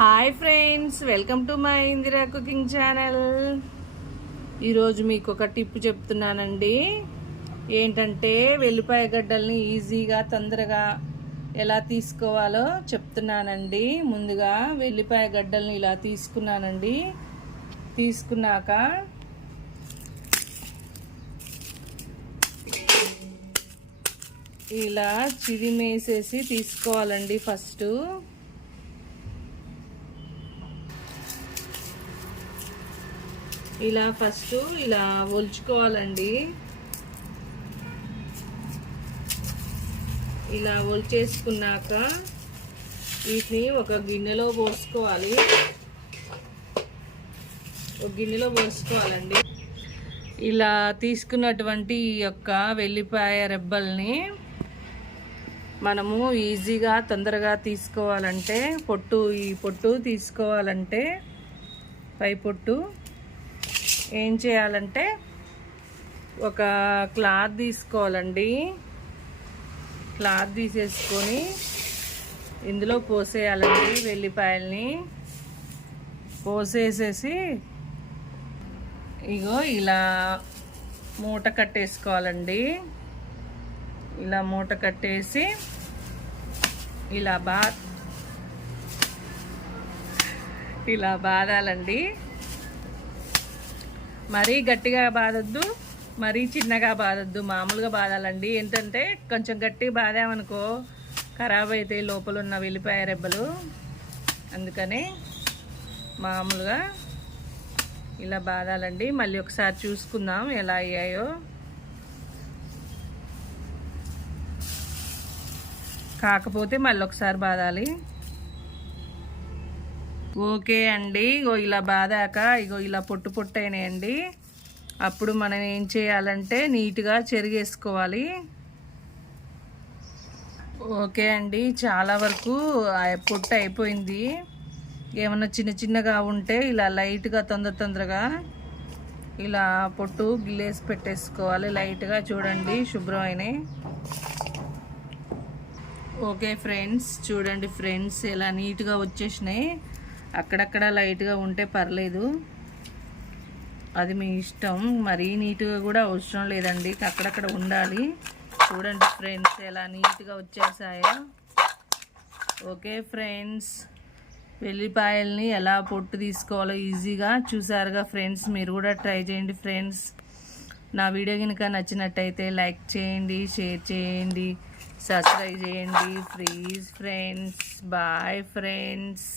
Hi friends welcome to my Indira cooking channel. ఈరోజు మీకు ఒక టిప్ చెప్తున్నానండి. ఏంటంటే వెల్లిపాయ గడ్డల్ని ఈజీగా తొందరగా ఎలా తీసుకోవాలో చెప్తున్నానండి. ముందుగా వెల్లిపాయ గడ్డల్ని ఇలా తీసుకున్నానండి. తీసుకున్నాక ఇలా చిరిమేసేసి తీసుకోవాలండి ఫస్ట్. ఇలా ఫస్ట్ ఇలా ఒలుచుకోవాలండి. ఇలా ఒలిచేసుకున్నాక వీటిని ఒక గిన్నెలో పోసుకోవాలి. ఒక గిన్నెలో పోసుకోవాలండి. ఇలా తీసుకున్నటువంటి ఈ యొక్క వెల్లిపాయ రెబ్బల్ని మనము ఈజీగా తొందరగా తీసుకోవాలంటే పొట్టు ఈ పొట్టు తీసుకోవాలంటే పై పొట్టు ఏం చేయాలంటే ఒక క్లాత్ తీసుకోవాలండి. క్లాత్ తీసేసుకొని ఇందులో పోసేయాలండి వెల్లిపాయల్ని. పోసేసేసి ఇగో ఇలా మూట కట్టేసుకోవాలండి. ఇలా మూట కట్టేసి ఇలా బా ఇలా బాదాలండి. మరీ గట్టిగా బాధొద్దు మరీ చిన్నగా బాధొద్దు. మామూలుగా బాధాలండి. ఏంటంటే కొంచెం గట్టిగా బాధామనుకో ఖరాబ్ అవుతాయి లోపల ఉన్న వెల్లిపాయ రెబ్బలు. అందుకని మామూలుగా ఇలా బాధాలండి. మళ్ళీ ఒకసారి చూసుకుందాం ఎలా అయ్యాయో. కాకపోతే మళ్ళీ ఒకసారి బాధాలి. ఓకే అండి. ఇగో ఇలా బాదాక ఇగో ఇలా పొట్టు పొట్టు అయినాయండి అప్పుడు మనం ఏం చేయాలంటే నీట్గా చెరిగేసుకోవాలి. ఓకే అండి. చాలా వరకు పొట్టు అయిపోయింది. ఏమన్నా చిన్న చిన్నగా ఉంటే ఇలా లైట్గా తొందర తొందరగా ఇలా పొట్టు గిల్లేసి పెట్టేసుకోవాలి. లైట్గా చూడండి శుభ్రమైనవి ఓకే ఫ్రెండ్స్ చూడండి ఫ్రెండ్స్ ఇలా నీట్గా వచ్చేసినాయి. అక్కడక్కడ లైట్గా ఉంటే పర్లేదు. అది మీ ఇష్టం. మరీ నీట్గా కూడా అవసరం లేదండి. అక్కడక్కడ ఉండాలి. చూడండి ఫ్రెండ్స్ ఎలా నీట్గా వచ్చేసాయో. ఓకే ఫ్రెండ్స్ వెల్లిపాయల్ని ఎలా పొట్టు తీసుకోవాలో ఈజీగా చూసారుగా ఫ్రెండ్స్. మీరు కూడా ట్రై చేయండి ఫ్రెండ్స్. నా వీడియో కనుక నచ్చినట్టయితే లైక్ చేయండి షేర్ చేయండి సబ్స్క్రైబ్ చేయండి. Please friends bye friends.